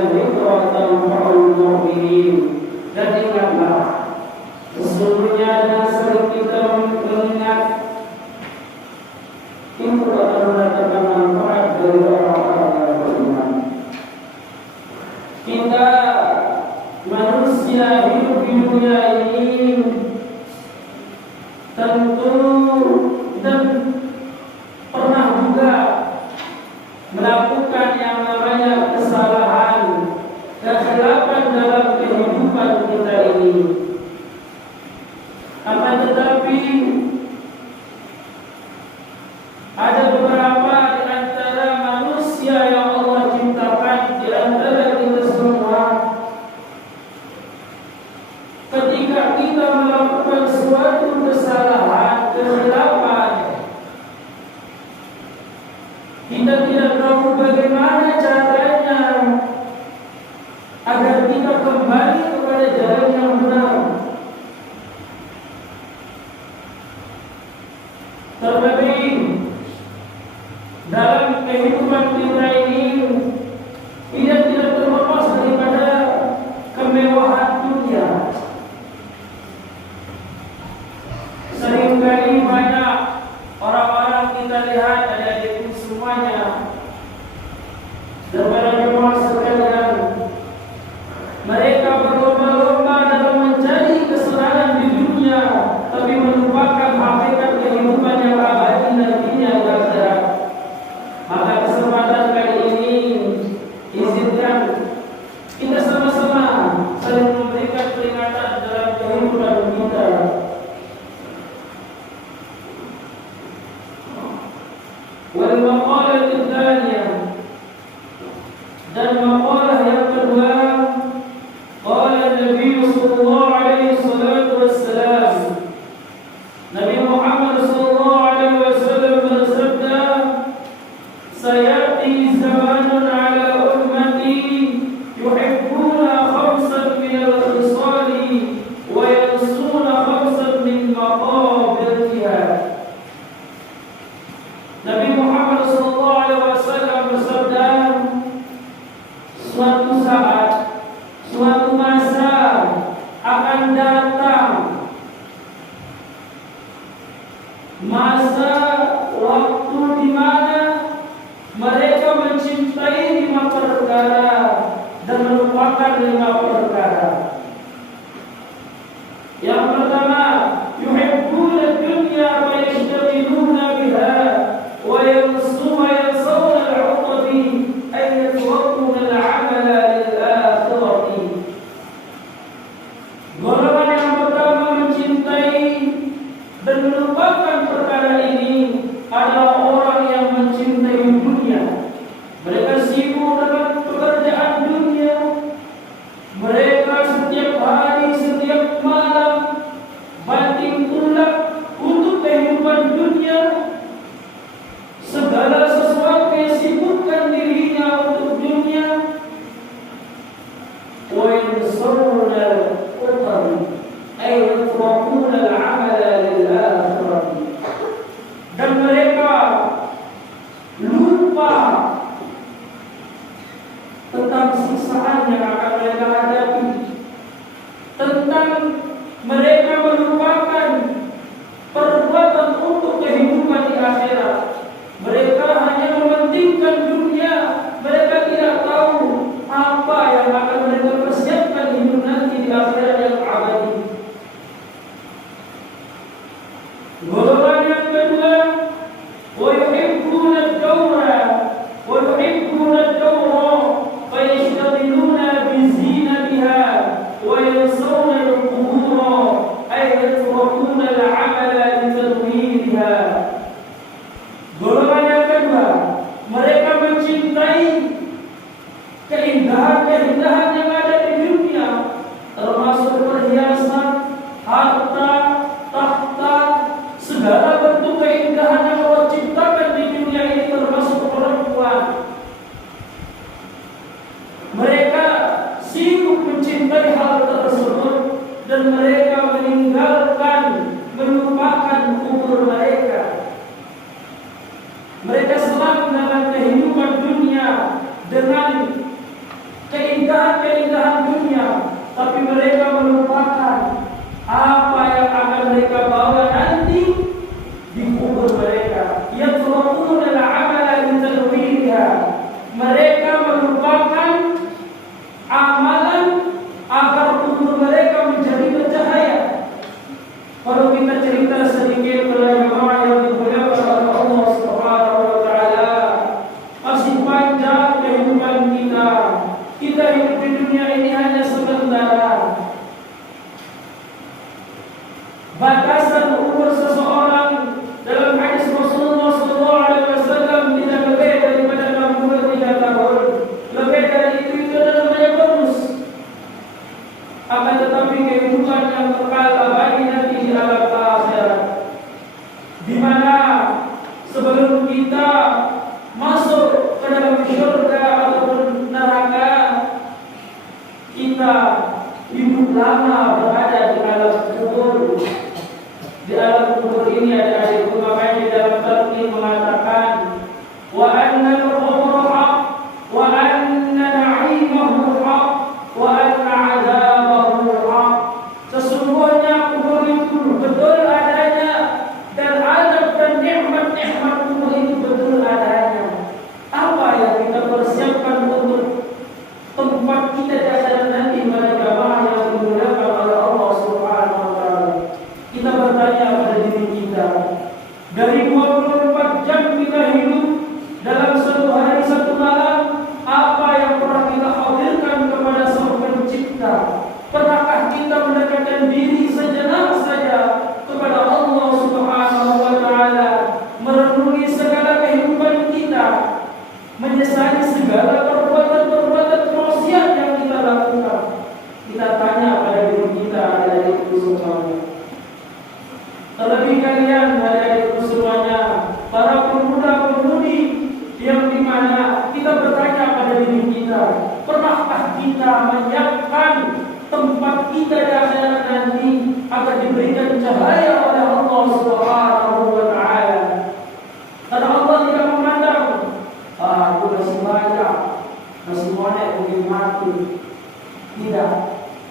dzikra tanfa'ul mu'minin. Dan ingatlah, sesungguhnya dengan sering kita mengingat itu akan mendatangkan manfaat dari orang-orang yang beriman. Kita manusia hidup di dunia ini tentu dan pernah juga melakukan yang namanya kesalahan, kesilapan dalam kehidupan kita ini. Akan tetapi ada beberapa di antara manusia yang Allah ciptakan, di antara kita semua, ketika kita melakukan suatu kesalahan, kesilapan, kita tidak tahu bagaimana caranya agar kita kembali kepada jalan yang benar. Terlebih dalam kehidupan kita ini, ia tidak terlepas daripada kemewahan dunia. Seringkali banyak orang-orang kita lihat, adik-adikku semuanya, dan para jemaah sekalian, mereka berlomba-lomba dalam mencari kesenangan di dunia, tapi melupakan hakikat kehidupan yang abadi nantinya di akhirat. Maka kesempatan kali ini izinkan kita sama-sama saling memberikan peringatan dalam kehidupan kita. Wal maqalatul tsaniyah, dan maqalah yang kedua, qala Nabi sallallahu alaihi wasallam, Nabi Muhammad sallallahu alaihi wasallam bersabda, sayati zamanun ala ummati yuhibbuna khamsan min al-khisali wa yansuna khamsan min maqabil jihad. Nabi Muhammad sallallahu alaihi wasallam bersabda, suatu saat, suatu masa akan datang, masa waktu di mana mereka mencintai 5 perkara dan melupakan 5 perkara. Yang pertama, yuhibbuna dunya wa yashtaghiluna biha wa yansawna al-'uqbi ay yatrukuna al-'amala lil-akhirati. Golongan yang pertama mencintai dan melupakan perkara ini adalah orang yang mencintai dunia. Mereka sibuk dengan pekerjaan dunia. Mereka setiap hari, setiap malam banting tulang untuk kehidupan dunia. Segala sesuatu yang sibukkan dirinya untuk dunia. Wa yansawna al-uqbi ay yatrukuna al-'amala lil-akhirati. Dan mereka lupa tentang siksaan yang akan mereka hadapi, tentang mereka melupakan perbuatan untuk kehidupan di akhirat. Mereka hanya mementingkan dunia. Mereka tidak tahu apa yang akan mereka persiapkan hidup nanti di akhirat yang abadi. Golongan yang kedua, wa yuhibbuna ad-dawra wa yuhibbuna ad-dawra fa yashtaghiluna bi zinatiha wa yansawna al-qubura ay yatrukuna al-'amala li tadwiriha. Golongan yang kedua, mereka mencintai keindahan-keindahan yang ada di dunia, termasuk perhiasan, harta, tahta, segala bentuk keindahan yang Allah ciptakan di dunia ini, termasuk perempuan. Mereka sibuk mencintai hal tersebut dan mereka meninggalkan, melupakan kubur mereka. Mereka selalu dalam kehidupan dunia dengan keindahan keindahan-keindahan dunia, tapi mereka melupakan apa yang akan mereka bawa nanti di kubur mereka. Yatrukuna al-amala litanwiriha. Mereka melupakan amalan agar kubur mereka menjadi bercahaya. Kalau kita cerita sedikit tentang jemaah yang dimuliakan oleh Allah Subhanahu wa taala, masih panjang kehidupan kita. Kita hidup di dunia ini hanya sebentar. Batasan umur seseorang dalam hadis Rasulullah SAW tidak lebih daripada 63 tahun. Lebih dari itu adalah namanya bonus. Akan tetapi kehidupan yang kekal abadi nanti di alam akhirat, di mana sebelum kita masuk ke dalam surga ataupun neraka, kita hidup lama berada di alam kubur. Di alam kubur ini ada adik makanya di dalam tertib mengatakan wa anna al-umra haq wa anna na'imahu haq wa anna 'adzabahu haq. Sesungguhnya kubur itu betul adanya dan azab dan nikmat-nikmat kubur itu betul adanya. Apa yang kita persiapkan untuk tempat kita di akhirat nanti pada jamaah yang dimuliakan oleh Allah Subhanahu wa taala? Kita bertanya pada diri kita, dari 24 jam kita hidup dalam satu hari satu malam, apa yang pernah kita hadirkan kepada Sang Pencipta? Pernahkah kita mendekatkan diri sejenak saja kepada Allah Subhanahu wa taala, merenungi segala kehidupan kita, menyesali segala perbuatan-perbuatan maksiat yang kita lakukan? Kita tanya pada diri kita, adik-adikku semuanya. Terlebih kalian adik-adikku semuanya, para pemuda-pemudi yang dimana kita bertanya pada diri kita, pernahkah kita menyiapkan tempat kita di akhirat nanti agar diberikan cahaya oleh Allah Subhanahu wa taala? Karena Allah tidak memandang, aku masih banyak, masih banyak mungkin mati. Tidak.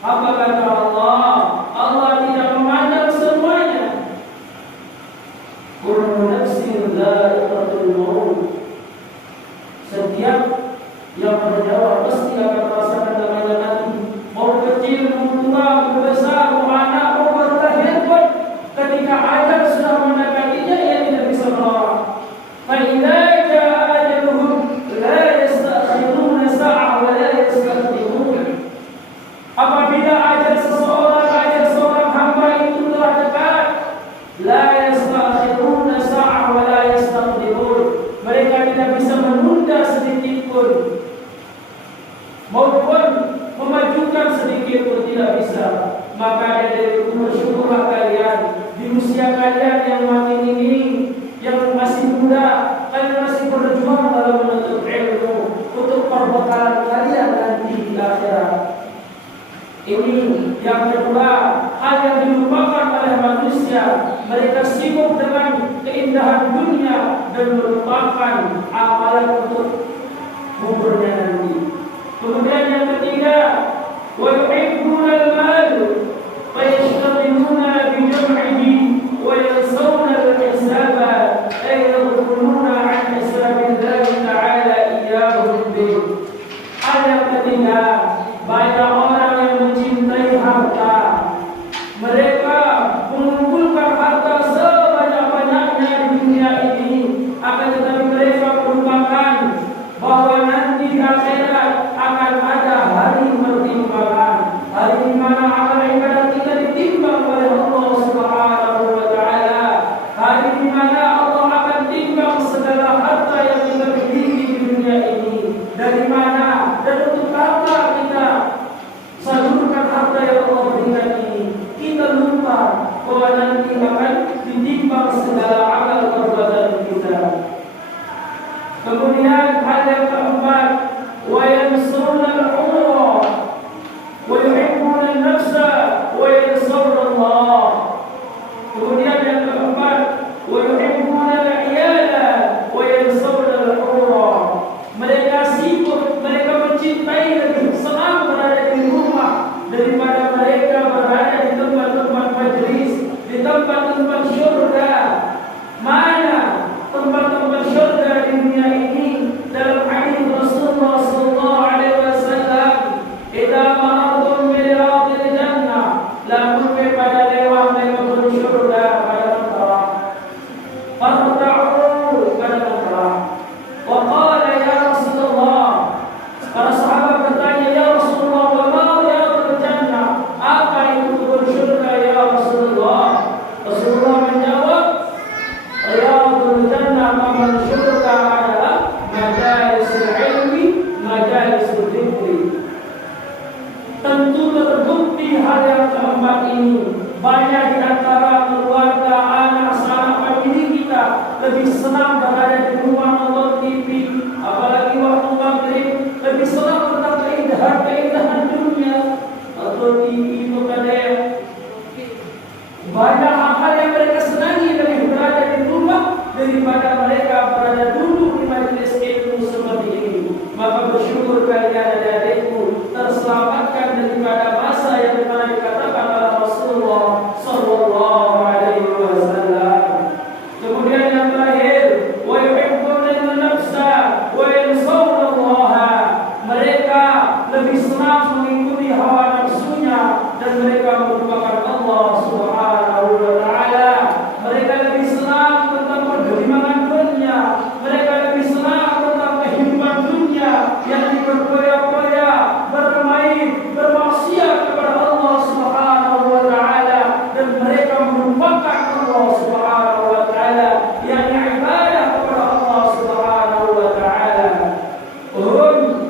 Apa kata Allah? Allah tidak memandang semuanya. Kullu nafsin dha'iqatul maut. Setiap yang bernyawa pasti akan merasakan namanya nanti. Mau kecil, mau tua, mau besar, mau anak, mau berlahir pun, ketika ajal sudah mendekatinya, ia tidak bisa menolak. Fa idza jaa ajaluhum la yastakhiruna sa'ah wa la yastaqdimun. Apabila ajal seorang hamba itu telah dekat, la yastakhiruna sa'ah wa la yastaqdimun. Mereka tidak bisa menunda sedikit pun, maupun memajukan sedikit pun tidak bisa. Maka dari itu bersyukurlah kalian di usia kalian yang makin ini, yang masih muda, kalian masih berjuang dalam menuntut ilmu untuk perbekalan kalian nanti di akhirat. Ini yang kedua, hal yang dilupakan oleh manusia. Mereka sibuk dengan keindahan dunia dan melupakan amalan untuk kuburnya nanti. Kemudian yang ketiga, wa yuhibbuna al-mal fa yashtaghiluna bi jam'ihi wa yansawna al-hisaba ay yadhununa 'an hisabillahi ta'ala iyyahum bih. Hal yang ketiga, banyak orang yang mencintai harta. Mereka mengumpulkan harta sebanyak-banyaknya di dunia ini, akan tetapi mereka melupakan bahwa nanti di akhirat akan ada hari pertimbangan, hari di mana amal ibadah kita ditimbang oleh Allah Subhanahu wa taala, hari di mana Allah akan timbang segala harta yang kita miliki di dunia ini, dari mana dan untuk apa kita salurkan harta yang Allah berikan ini. Kita lupa bahwa nanti akan ditimbang segala amal perbuatan kita. Kemudian hal yang keempat, wa yansawna al-umra wa yuhibbuna an-nafsa wa yansawna Allah. Kemudian yang keempat, wa yuhibbuna al-iyala wa yansawna al-umra. Mereka sibuk, mereka mencintai lebih tempat ini, banyak di antara keluarga, anak, sanak famili kita lebih senang berada di rumah nonton TV, apalagi waktu maghrib, lebih senang tentang keindahan dunia. Atau TV itu kadang banyak hal yang mereka senangi lebih berada di rumah daripada mereka berada duduk di majelis ilmu seperti ini. Maka bersyukur kalian adik-adikku terselamatkan daripada masa yang dimana dikatakan oleh Rasulullah Sallallahu Alaihi Wasallam. Kemudian yang terakhir, wa yuhibbuna nafsa wa yansawna Allah. Mereka lebih senang mengikuti hawa nafsunya dan mereka merupakan Allah Subhanahu wa taala. Mereka lebih senang tentang perkembangan dunia. Mereka lebih senang tentang kehidupan dunia yang berfoya-foya, bermain, bermaksiat kepada Allah Subhanahu wa taala, dan mereka melupakan Allah Subhanahu wa taala yang ibadah kepada Allah Subhanahu wa taala.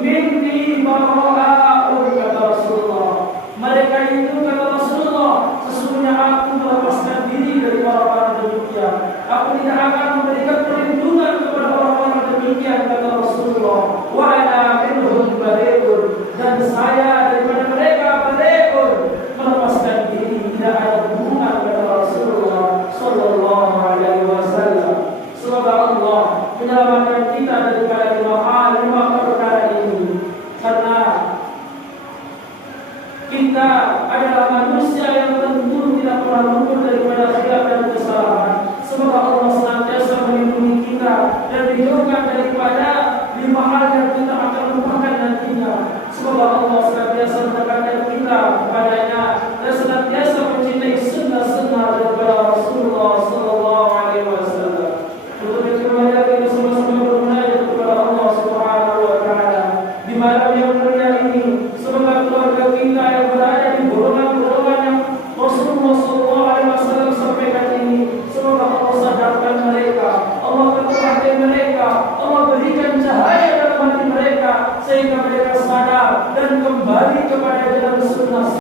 Minni bara'un, kata Rasulullah. Mereka itu, kata Rasulullah, sesungguhnya aku melepaskan diri dari orang-orang demikian. Aku tidak akan memberikan perlindungan kepada orang-orang demikian, kata Rasulullah. Wa ana minhum bari'un, dan saya daripada mereka bari'un, melepaskan diri, tidak ada hubungan, kata Rasulullah Sallallahu Alaihi Wasallam. Semoga Allah menyelamatkan kita daripada lima perkara ini, karena kita adalah manusia yang tentu tidak pernah luput daripada khilaf dan kesalahan. Semoga Allah senantiasa melindungi kita dan dijauhkan daripada 5 hal yang kita akan lupakan nantinya. Semoga Allah senantiasa mendekatkan kita kepadanya dan senantiasa mencintai sunnah-sunnah daripada Rasulullah Sallallahu Alaihi Wasallam. Untuk itu, mari kita semua